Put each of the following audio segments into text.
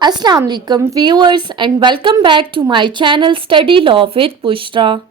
Assalamu alaikum viewers and welcome back to my channel Study Law with Bushra.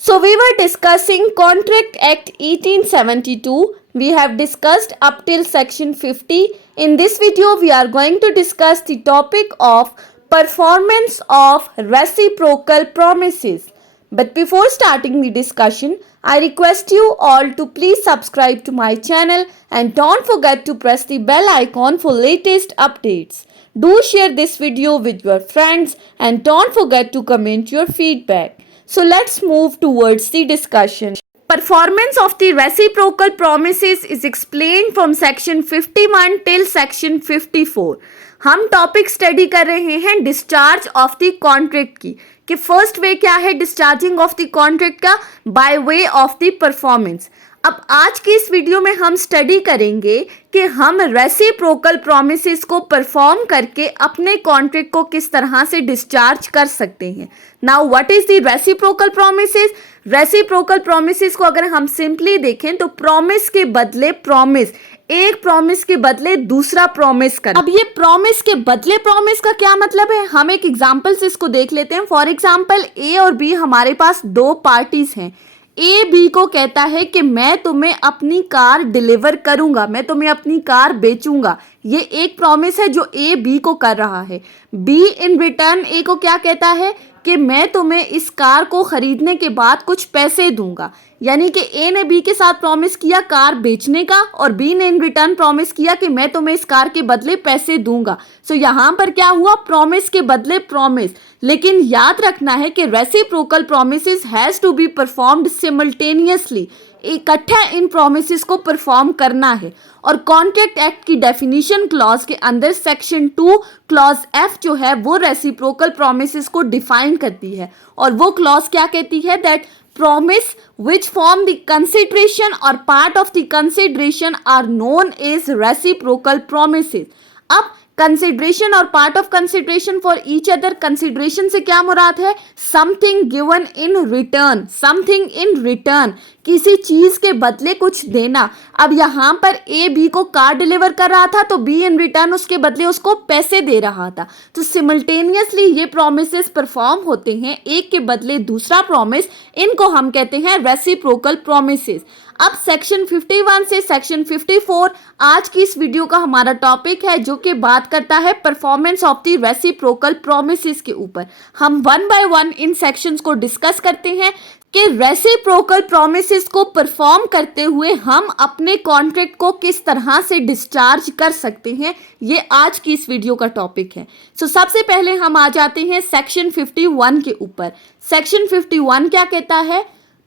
So we were discussing Contract Act 1872. We have discussed up till section 50. In this video we are going to discuss the topic of performance of reciprocal promises. But before starting the discussion, I request you all to please subscribe to my channel and don't forget to press the bell icon for latest updates. Do share this video with your friends and don't forget to comment your feedback. So let's move towards the discussion. Performance of the reciprocal promises is explained from section 51 till section 54. हम topic study कर रहे हैं discharge of the contract की कि first way क्या है discharging of the contract का by way of the performance. अब आज की इस वीडियो में हम स्टडी करेंगे कि हम रेसिप्रोकल प्रॉमिसेस को परफॉर्म करके अपने कॉन्ट्रैक्ट को किस तरह से डिस्चार्ज कर सकते हैं। Now what is the reciprocal promises? Reciprocal promises को अगर हम सिंपली देखें तो प्रॉमिस के बदले प्रॉमिस, एक प्रॉमिस के बदले दूसरा प्रॉमिस कर। अब ये प्रॉमिस के बदले प्रॉमिस का क्या मतलब है, हम एक एग्जांपल से इसको देख लेते हैं। फॉर एग्जांपल ए और बी हमारे पास दो पार्टीज हैं। ए बी को कहता है कि मैं तुम्हें अपनी कार डिलीवर करूंगा, मैं तुम्हें अपनी कार बेचूंगा। ये एक प्रॉमिस है जो ए बी को कर रहा है। बी इन रिटर्न ए को क्या कहता है कि मैं तुम्हें इस कार को खरीदने के बाद कुछ पैसे दूंगा। यानी कि ए ने बी के साथ प्रॉमिस किया कार बेचने का और बी ने इन रिटर्न प्रॉमिस किया कि मैं तुम्हें इस कार के बदले पैसे दूंगा। सो यहाँ पर क्या हुआ, प्रॉमिस के बदले प्रॉमिस। लेकिन याद रखना है कि reciprocal promises has to be performed simultaneously, इकट्ठा इन प्रोमिसेस को परफॉर्म करना है। और कॉन्ट्रैक्ट एक्ट की डेफिनेशन क्लॉज के अंदर सेक्शन 2 क्लॉज एफ जो है वो रेसिप्रोकल प्रोमिसेस को डिफाइन करती है। और वो क्लॉज क्या कहती है, that promise which form the consideration or part of the consideration are known as reciprocal promises. अब कंसिडरेशन और part of consideration for each other, consideration से क्या मुराद है, something given in return, something in return, किसी चीज के बदले कुछ देना। अब यहाँ पर ए बी को कार डिलीवर कर रहा था तो बी इन रिटर्न उसके बदले उसको पैसे दे रहा था। तो सिमल्टेनियसली ये प्रोमिसेस परफॉर्म होते हैं, एक के बदले दूसरा प्रॉमिस, इनको हम कहते हैं रेसिप्रोकल प्रोमिसेस। अब सेक्शन 51 से सेक्शन 54 आज की इस वीडियो का हमारा टॉपिक है, जो कि बात करता है performance of the reciprocal promises के ऊपर। हम one by one in sections को डिस्कस करते हैं कि रेसिप्रोकल प्रोमिसेस को परफॉर्म करते हुए हम अपने कॉन्ट्रैक्ट को किस तरह से डिस्चार्ज कर सकते हैं। ये आज की इस वीडियो का टॉपिक है। सो सबसे पहले हम आ जाते हैं सेक्शन 51 के ऊपर। सेक्शन 51 क्या कहता है,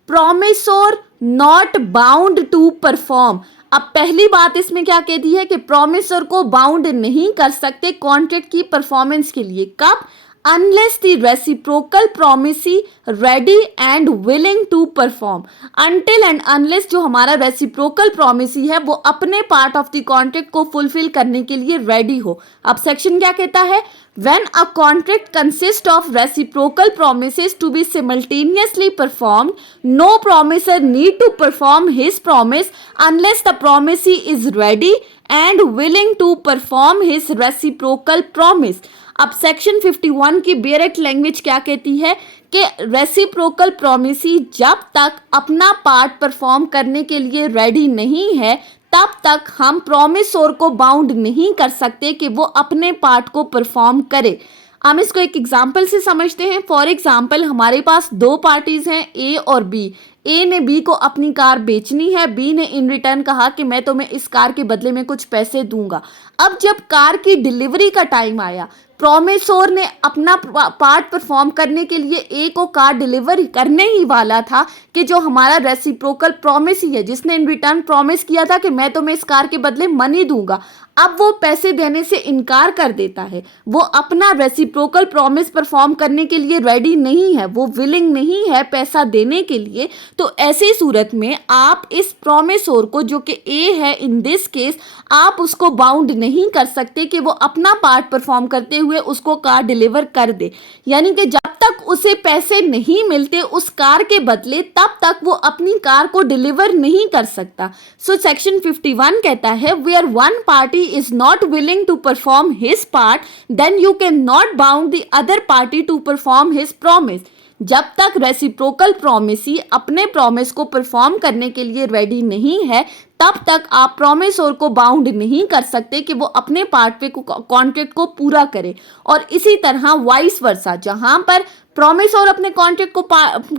प्रोमिसोर नॉट बाउंड टू परफॉर्म। अब पहली बात इसमें क्या कहती है कि प्रोमिसर को बाउंड नहीं कर सकते कॉन्ट्रैक्ट की परफॉर्मेंस के लिए। कब? unless the reciprocal promisee ready and willing to perform, until and unless जो हमारा reciprocal promisee है वो अपने part of the contract को fulfill करने के लिए ready हो। अब section क्या कहता है, when a contract consists of reciprocal promises to be simultaneously performed, no promiser need to perform his promise unless the promisee is ready and willing to perform his reciprocal promise। अब section 51 की direct language क्या कहती है कि reciprocal promisee जब तक अपना part perform करने के लिए रेडी नहीं है तब तक हम प्रॉमिसोर को बाउंड नहीं कर सकते कि वो अपने पार्ट को परफॉर्म करे। हम इसको एक एग्जाम्पल से समझते हैं। फॉर एग्जाम्पल हमारे पास दो पार्टीज हैं ए और बी। ए ने बी को अपनी कार बेचनी है, बी ने इन रिटर्न कहा कि मैं तुम्हें इस कार के बदले में कुछ पैसे दूंगा। अब जब कार की डिलीवरी का टाइम आया, प्रोमिसोर ने अपना पार्ट परफॉर्म करने के लिए ए को कार डिलीवर करने ही वाला था कि जो हमारा रेसिप्रोकल प्रॉमिस ही है, जिसने इन रिटर्न प्रॉमिस किया था कि मैं तुम्हें इस कार के बदले मनी दूंगा, अब वो पैसे देने से इनकार कर देता है। वो अपना रेसिप्रोकल प्रॉमिस परफॉर्म करने के लिए रेडी नहीं है, वो विलिंग नहीं है पैसा देने के लिए। तो ऐसी सूरत में आप इस प्रोमिसोर को, जो कि ए है इन दिस केस, आप उसको बाउंड नहीं कर सकते कि वो अपना पार्ट परफॉर्म करते हुए उसको कार डिलीवर कर दे। यानी कि जब तक उसे पैसे नहीं मिलते उस कार के बदले, तब तक वो अपनी कार को डिलीवर नहीं कर सकता। सो सेक्शन 51 कहता है where one party is not willing to perform his part then you can not bound the other party to perform his promise. जब तक रेसिप्रोकल प्रॉमिसी अपने प्रॉमिस को परफॉर्म करने के लिए रेडी नहीं है, तब तक आप प्रॉमिसोर को बाउंड नहीं कर सकते कि वो अपने पार्ट पे कॉन्ट्रैक्ट को पूरा करे। और इसी तरह वाइस वर्सा, जहां पर प्रॉमिसोर अपने कॉन्ट्रैक्ट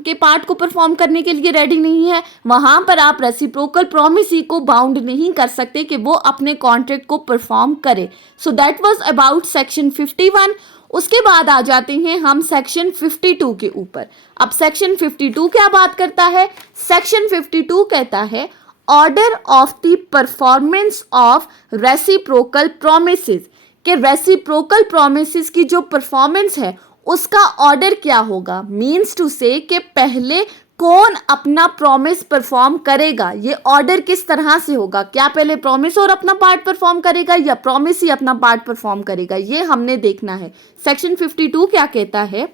के पार्ट को परफॉर्म करने के लिए रेडी नहीं है, वहां पर आप रेसिप्रोकल प्रॉमिसी को बाउंड नहीं कर सकते कि वो अपने कॉन्ट्रैक्ट को परफॉर्म करे। So that was about section 51। उसके बाद आ जाते हैं हम सेक्शन 52 के ऊपर। अब सेक्शन 52 क्या बात करता है? सेक्शन 52 कहता है order of the performance of reciprocal promises, कि रेसिप्रोकल प्रोमिसेस की जो परफॉर्मेंस है उसका ऑर्डर क्या होगा। मीन्स टू से कि पहले कौन अपना प्रॉमिस परफॉर्म करेगा, ये ऑर्डर किस तरह से होगा। क्या पहले प्रॉमिस और अपना पार्ट परफॉर्म करेगा या प्रॉमिस ही अपना पार्ट परफॉर्म करेगा, ये हमने देखना है। सेक्शन 52 क्या कहता है?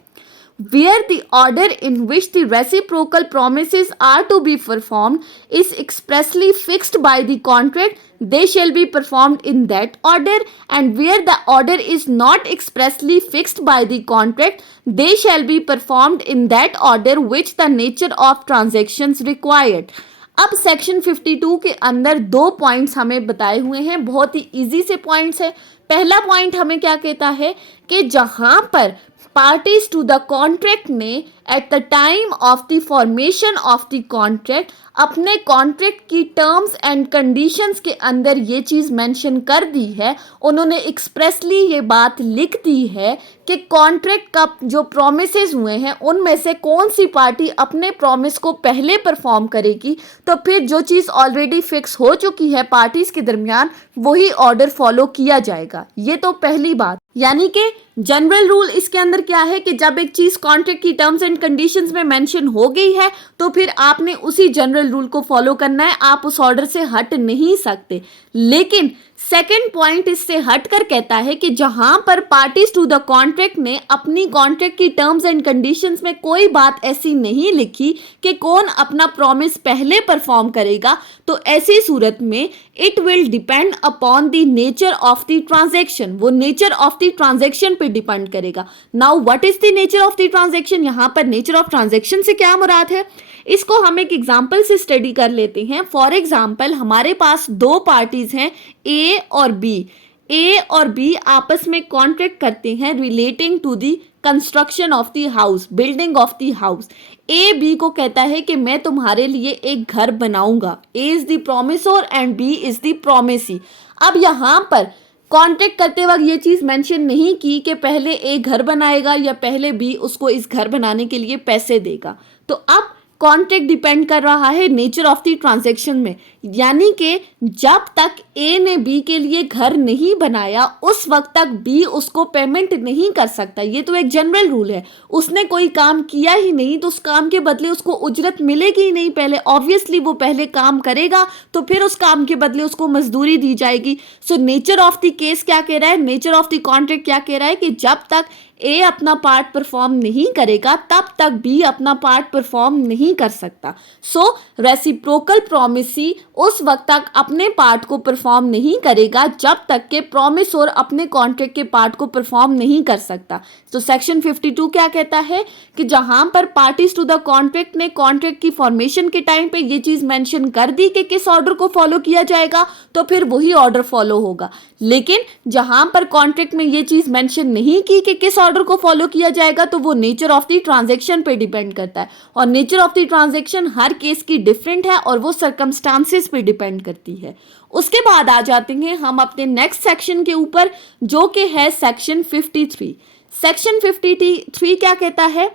Where the order in which the reciprocal promises are to be performed is expressly fixed by the contract, they shall be performed in that order, and where the order is not expressly fixed by the contract, they shall be performed in that order which the nature of transactions required. अब section 52 के अंदर दो points हमें बताए हुए हैं, बहुत ही easy से पॉइंट्स है। पहला पॉइंट हमें क्या कहता है कि जहां पर पार्टीज टू द कॉन्ट्रैक्ट ने at the time of the formation of the contract अपने कॉन्ट्रैक्ट की टर्म्स एंड कंडीशंस के अंदर ये चीज़ मेंशन कर दी है, उन्होंने एक्सप्रेसली ये बात लिख दी है कि कॉन्ट्रैक्ट का जो प्रोमिसेस हुए हैं उनमें से कौन सी पार्टी अपने प्रॉमिस को पहले परफॉर्म करेगी, तो फिर जो चीज़ ऑलरेडी फिक्स हो चुकी है पार्टीज के दरमियान वही ऑर्डर फॉलो किया जाएगा। ये तो पहली बात, यानी कि जनरल रूल इसके अंदर क्या है कि जब एक चीज़ कॉन्ट्रैक्ट की टर्म्स एंड कंडीशंस में मेंशन हो गई है तो फिर आपने उसी जनरल रूल को फॉलो करना है, आप उस ऑर्डर से हट नहीं सकते। लेकिन सेकेंड पॉइंट इससे हटकर कहता है कि जहां पर पार्टीज टू द कॉन्ट्रैक्ट ने अपनी कॉन्ट्रैक्ट की टर्म्स एंड कंडीशंस में कोई बात ऐसी नहीं लिखी कि कौन अपना प्रॉमिस पहले परफॉर्म करेगा, तो ऐसी सूरत में it will depend upon the nature of the transaction, वो नेचर ऑफ द ट्रांजैक्शन पे डिपेंड करेगा। Now what is the nature of the transaction? यहां पर नेचर ऑफ ट्रांजैक्शन से क्या मुराद है, इसको हम एक एग्जाम्पल से स्टडी कर लेते हैं। फॉर एग्जाम्पल हमारे पास दो पार्टीज हैं ए और बी। ए और बी आपस में कॉन्ट्रैक्ट करते हैं relating to the construction of the house, building of the house. A B को कहता है कि मैं तुम्हारे लिए एक घर बनाऊंगा। A is the promisor and B is the promisee. अब यहाँ पर कॉन्ट्रैक्ट करते वक्त ये चीज़ मेंशन नहीं की कि पहले ए घर बनाएगा या पहले बी उसको इस घर बनाने के लिए पैसे देगा। तो अब कॉन्ट्रैक्ट डिपेंड कर रहा है नेचर ऑफ द ट्रांजैक्शन में, यानी कि जब तक ए ने बी के लिए घर नहीं बनाया उस वक्त तक बी उसको पेमेंट नहीं कर सकता। ये तो एक जनरल रूल है, उसने कोई काम किया ही नहीं तो उस काम के बदले उसको उजरत मिलेगी ही नहीं। पहले ऑब्वियसली वो पहले काम करेगा तो फिर उस काम के बदले उसको मजदूरी दी जाएगी। So nature of the case क्या कह रहा है, नेचर ऑफ द कॉन्ट्रैक्ट क्या कह रहा है कि जब तक ए अपना पार्ट परफॉर्म नहीं करेगा तब तक बी अपना पार्ट परफॉर्म नहीं कर सकता। सो रेसिप्रोकल प्रॉमिसी उस वक्त तक अपने पार्ट को परफॉर्म नहीं करेगा जब तक के प्रॉमिसोर अपने कॉन्ट्रैक्ट के पार्ट को परफॉर्म नहीं कर सकता। तो सेक्शन 52 क्या कहता है कि जहां पर पार्टीज टू द कॉन्ट्रैक्ट ने कॉन्ट्रैक्ट की फॉर्मेशन के टाइम पे ये चीज मेंशन कर दी कि किस ऑर्डर को फॉलो किया जाएगा तो फिर वही ऑर्डर फॉलो होगा। लेकिन जहां पर कॉन्ट्रैक्ट में ये चीज मेंशन नहीं की कि किस ऑर्डर को फॉलो किया जाएगा तो वो नेचर ऑफ द ट्रांजैक्शन पे डिपेंड करता है, और nature of the transaction her case की डिफरेंट है और वो सर्कमस्टांसेस पे डिपेंड करती है। उसके बाद आ जाते हैं हम अपने नेक्स्ट सेक्शन के ऊपर जो कि है सेक्शन 53। सेक्शन 53 क्या कहता है,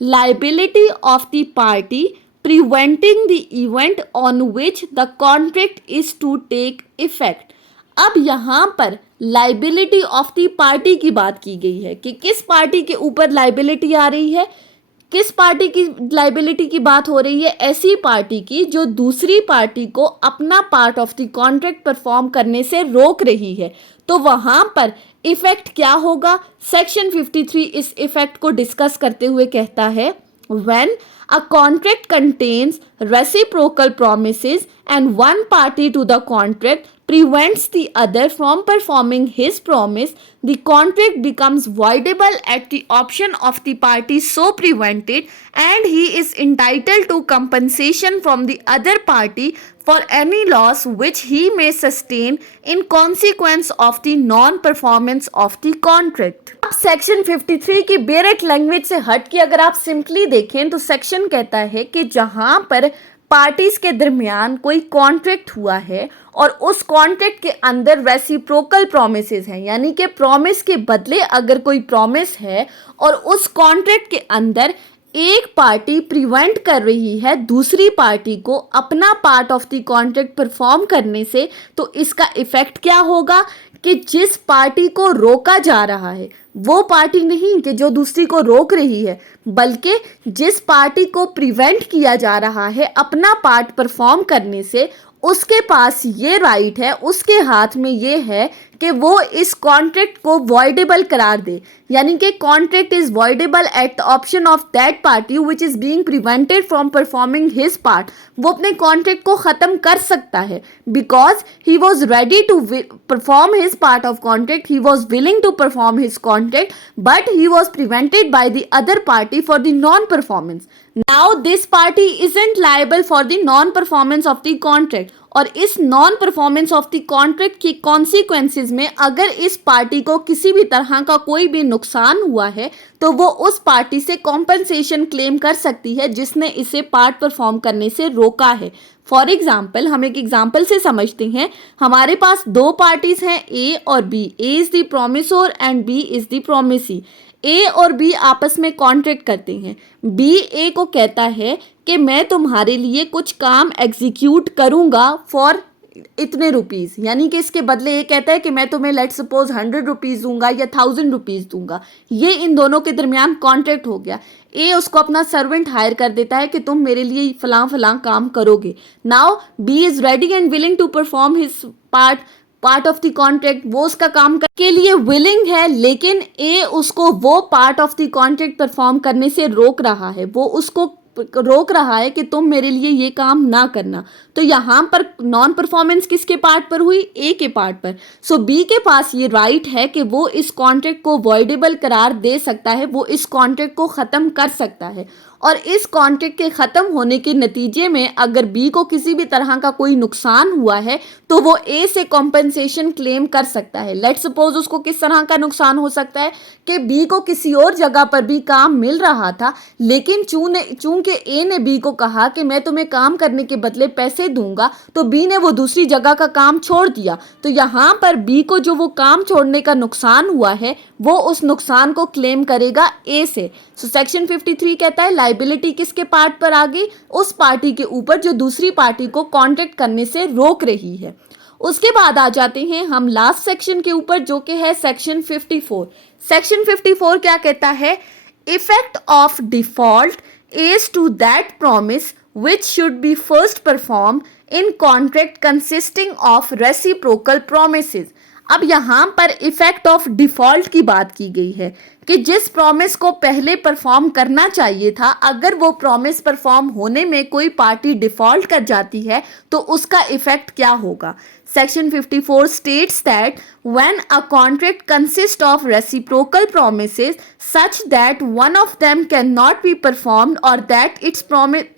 liability of the party preventing the event on which the contract is to take effect. अब यहाँ पर लाइबिलिटी ऑफ द पार्टी की बात की गई है कि किस पार्टी के ऊपर लाइबिलिटी आ रही है, किस पार्टी की लाइबिलिटी की बात हो रही है? ऐसी पार्टी की जो दूसरी पार्टी को अपना part of the contract perform करने से रोक रही है। तो वहां पर इफेक्ट क्या होगा? सेक्शन 53 इस इफेक्ट को डिस्कस करते हुए कहता है, when a contract contains reciprocal promises and one party to the contract prevents the other from performing his promise, the contract becomes voidable at the option of the party so prevented, and he is entitled to compensation from the other party for any loss which he may sustain in consequence of the non-performance of the contract. अब section 53 की बेरेट language से हट के अगर आप simply देखें तो section कहता है कि जहां पर पार्टीज के दरमियान कोई कॉन्ट्रैक्ट हुआ है और उस कॉन्ट्रैक्ट के अंदर रेसिप्रोकल प्रोमिसेस हैं, यानी कि प्रॉमिस के बदले अगर कोई प्रॉमिस है और उस कॉन्ट्रैक्ट के अंदर एक पार्टी प्रिवेंट कर रही है दूसरी पार्टी को अपना part of the contract perform करने से, तो इसका इफेक्ट क्या होगा कि जिस पार्टी को रोका जा रहा है वो पार्टी नहीं कि जो दूसरी को रोक रही है, बल्कि जिस पार्टी को प्रिवेंट किया जा रहा है अपना पार्ट परफॉर्म करने से, उसके पास ये राइट है, उसके हाथ में ये है कि वो इस कॉन्ट्रैक्ट को वॉइडेबल करार दे, यानी कि contract is voidable at the option of that party which is being prevented from performing his part. वो अपने कॉन्ट्रैक्ट को ख़त्म कर सकता है because he was ready to perform his part of contract, he was willing to perform his contract, but he was prevented by the other party for the non-performance. Now this party isn't liable for the non-performance of the contract. और इस non performance of the contract की consequences में अगर इस party को किसी भी तरह का कोई भी नुकसान हुआ है तो वो उस पार्टी से कॉम्पनसेशन क्लेम कर सकती है जिसने इसे पार्ट परफॉर्म करने से रोका है। फॉर एग्जाम्पल, हम एक एग्जाम्पल से समझते हैं। हमारे पास दो पार्टीज हैं, ए और B. A is the promisor and B is the promisee. A और बी आपस में कॉन्ट्रैक्ट करते हैं। बी ए को कहता है कि मैं तुम्हारे लिए कुछ काम एग्जीक्यूट करूंगा फॉर इतने रुपीज़, यानी कि इसके बदले ये कहता है कि मैं तुम्हें लेट सपोज 100 रुपीज़ दूंगा या 1000 रुपीज़ दूंगा। ये इन दोनों के दरमियान कॉन्ट्रैक्ट हो गया। ए उसको अपना सर्वेंट हायर कर देता है कि तुम मेरे लिए फलां फलां काम करोगे। Now B is ready and willing to perform his part of the contract. वो उसका काम के लिए विलिंग है, लेकिन ए उसको वो part of the contract perform करने से रोक रहा है। वो उसको रोक रहा है कि तुम मेरे लिए ये काम ना करना। तो यहाँ पर नॉन परफॉर्मेंस किसके पार्ट पर हुई? ए के पार्ट पर। सो बी के पास ये राइट है कि वो इस कॉन्ट्रैक्ट को वॉइडेबल करार दे सकता है, वो इस कॉन्ट्रैक्ट को ख़त्म कर सकता है। और इस कॉन्ट्रैक्ट के ख़त्म होने के नतीजे में अगर बी को किसी भी तरह का कोई नुकसान हुआ है तो वो ए से कॉम्पनसेशन क्लेम कर सकता है। लेट सपोज उसको किस तरह का नुकसान हो सकता है कि बी को किसी और जगह पर भी काम मिल रहा था, लेकिन चूंकि ए ने बी को कहा कि मैं तुम्हें काम करने के बदले पैसे दूंगा, तो बी ने वो दूसरी जगह का काम छोड़ दिया। तो यहाँ पर बी को जो वो काम छोड़ने का नुकसान हुआ है वो उस नुकसान को क्लेम करेगा ए से। सो सेक्शन 53 कहता है लाइबिलिटी किसके पार्ट पर आ गई? उस पार्टी के ऊपर जो दूसरी पार्टी को कॉन्ट्रैक्ट करने से रोक रही है। उसके बाद आ जाते हैं हम लास्ट सेक्शन के ऊपर जो कि है सेक्शन 54। सेक्शन 54 क्या कहता है? Effect of default is to that promise which should be first performed in contract consisting of reciprocal promises। अब यहाँ पर इफेक्ट ऑफ डिफॉल्ट की बात की गई है कि जिस प्रॉमिस को पहले परफॉर्म करना चाहिए था, अगर वो प्रॉमिस परफॉर्म होने में कोई पार्टी डिफॉल्ट कर जाती है तो उसका इफेक्ट क्या होगा। Section 54 states that when a contract consists of reciprocal promises such that one of them cannot be performed or that its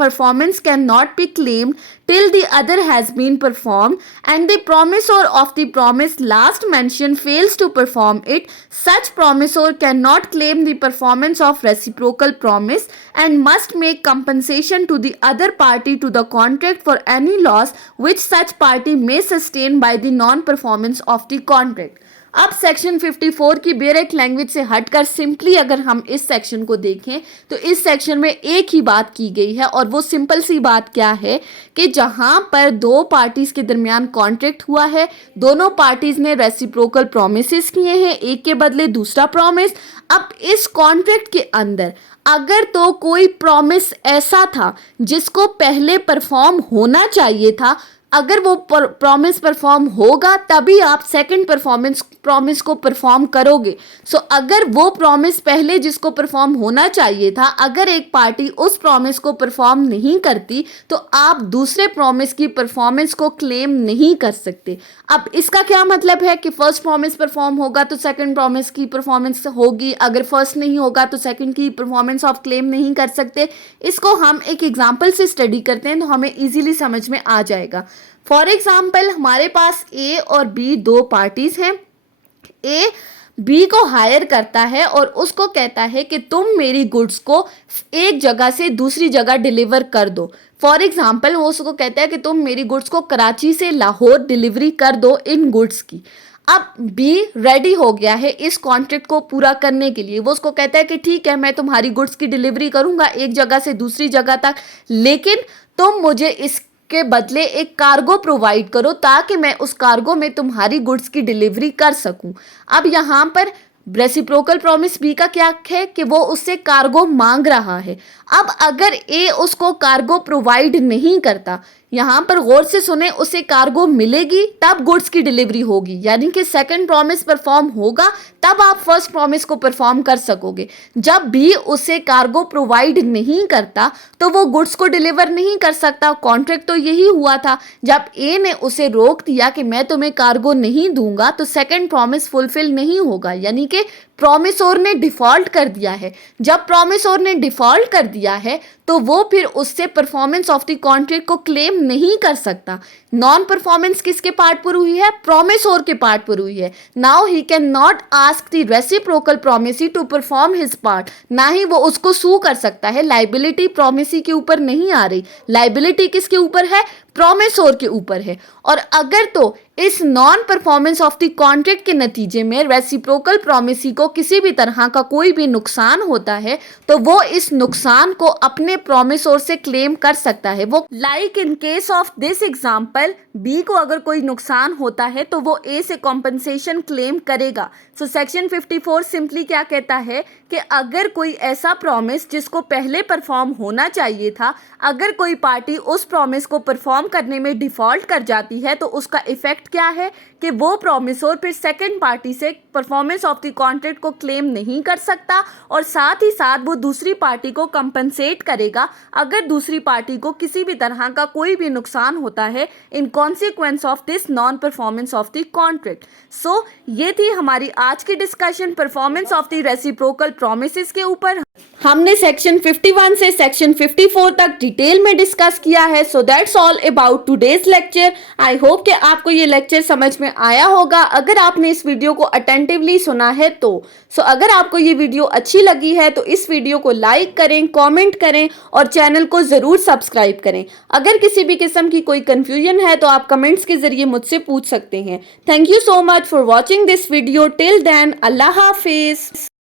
performance cannot be claimed till the other has been performed and the promisor of the promise last mentioned fails to perform it, such promisor cannot claim the performance of reciprocal promise and must make compensation to the other party to the contract for any loss which such party may sustain by the non performance of the contract। अब section 54 की बेयरट language से हटकर simply अगर हम इस section को देखें तो इस सेक्शन में एक ही बात की गई है, और वो सिंपल सी बात क्या है कि जहां पर दो पार्टीज के दरमियान कॉन्ट्रैक्ट हुआ है, दोनों पार्टीज ने रेसिप्रोकल प्रॉमिसेस किए हैं, एक के बदले दूसरा प्रॉमिस। अब इस कॉन्ट्रैक्ट के अंदर अगर तो कोई प्रॉमिस ऐसा था जिसको पहले परफॉर्म होना चाहिए था, अगर वो प्रॉमिस परफॉर्म होगा तभी आप सेकंड प्रॉमिस को परफॉर्म करोगे। सो अगर वो प्रॉमिस पहले जिसको परफॉर्म होना चाहिए था, अगर एक पार्टी उस प्रॉमिस को परफॉर्म नहीं करती तो आप दूसरे प्रॉमिस की परफॉर्मेंस को क्लेम नहीं कर सकते। अब इसका क्या मतलब है कि फर्स्ट प्रॉमिस परफॉर्म होगा तो सेकंड प्रॉमिस की परफॉर्मेंस होगी, अगर फर्स्ट नहीं होगा तो सेकंड की परफॉर्मेंस ऑफ क्लेम नहीं कर सकते। इसको हम एक एग्जांपल से स्टडी करते हैं तो हमें इजीली समझ में आ जाएगा। फॉर एग्जाम्पल हमारे पास ए और बी दो पार्टीज हैं। ए बी को हायर करता है और उसको कहता है कि तुम मेरी गुड्स को एक जगह से दूसरी जगह डिलीवर कर दो। फॉर एग्जाम्पल वो उसको कहता है कि तुम मेरी गुड्स को कराची से लाहौर डिलीवरी कर दो इन गुड्स की। अब बी रेडी हो गया है इस कॉन्ट्रैक्ट को पूरा करने के लिए। वो उसको कहता है कि ठीक है, मैं तुम्हारी गुड्स की डिलीवरी करूंगा एक जगह से दूसरी जगह तक, लेकिन तुम मुझे इस के बदले एक कार्गो प्रोवाइड करो ताकि मैं उस कार्गो में तुम्हारी गुड्स की डिलीवरी कर सकूं। अब यहाँ पर रेसिप्रोकल प्रॉमिस बी का क्या है कि वो उससे कार्गो मांग रहा है। अब अगर ए उसको कार्गो प्रोवाइड नहीं करता, यहाँ पर गौर से सुने, उसे कार्गो मिलेगी तब गुड्स की डिलीवरी होगी, यानी कि सेकंड प्रॉमिस परफॉर्म होगा तब आप फर्स्ट प्रॉमिस को परफॉर्म कर सकोगे। जब भी उसे कार्गो प्रोवाइड नहीं करता तो वो गुड्स को डिलीवर नहीं कर सकता। कॉन्ट्रैक्ट तो यही हुआ था, जब ए ने उसे रोक दिया कि मैं तुम्हें कार्गो नहीं दूंगा तो सेकंड प्रॉमिस फुलफिल नहीं होगा, यानी कि प्रॉमिसोर ने डिफॉल्ट कर दिया है। जब प्रॉमिसोर ने डिफॉल्ट कर दिया है तो वो फिर उससे परफॉर्मेंस ऑफ द कॉन्ट्रैक्ट को क्लेम नहीं कर सकता। नॉन परफॉर्मेंस किसके पार्ट पर हुई है? प्रॉमिसोर के पार्ट पर हुई है। Now he can not ask the reciprocal promisee to perform his part. ना ही वो उसको सू कर सकता है। लाइबिलिटी प्रॉमिसी के ऊपर नहीं आ रही, लाइबिलिटी किसके ऊपर है? प्रॉमिसोर के ऊपर है। और अगर तो इस non performance of the contract के नतीजे में रेसिप्रोकल प्रॉमिसी को किसी भी तरह का कोई भी नुकसान होता है तो वो इस नुकसान को अपने प्रॉमिसोर से क्लेम कर सकता है। वो like in case of this example, B को अगर कोई नुकसान होता है तो वो ए से कॉम्पनसेशन क्लेम करेगा। सो सेक्शन 54 सिंपली क्या कहता है कि अगर कोई ऐसा प्रॉमिस जिसको पहले परफॉर्म होना चाहिए था, अगर कोई पार्टी उस प्रॉमिस को परफॉर्म करने में डिफॉल्ट कर जाती है तो उसका इफेक्ट क्या है कि वो प्रॉमिसोर फिर सेकंड पार्टी से परफॉर्मेंस ऑफ द कॉन्ट्रैक्ट को क्लेम नहीं कर सकता, और साथ ही साथ वो दूसरी पार्टी को कंपनसेट करेगा अगर दूसरी पार्टी को किसी भी तरह का कोई भी नुकसान होता है in consequence of this non performance of the contract. So ये थी हमारी आज की discussion performance of the reciprocal promises के ऊपर। हमने सेक्शन 51 से सेक्शन 54 तक डिटेल में डिस्कस किया है। So that's all about today's lecture. I hope कि आपको ये लेक्चर समझ में आया होगा अगर आपने इस वीडियो को अटेंटिवली सुना है तो। अगर आपको ये वीडियो अच्छी लगी है तो इस वीडियो को लाइक करें, कमेंट करें और चैनल को ज़रूर सब्सक्राइब करें। अगर किसी भी किस्म की कोई कंफ्यूजन है तो आप कमेंट्स के ज़रिए मुझसे पूछ सकते हैं। Thank you so much for watching this video. Till then, अल्लाह हाफिज़।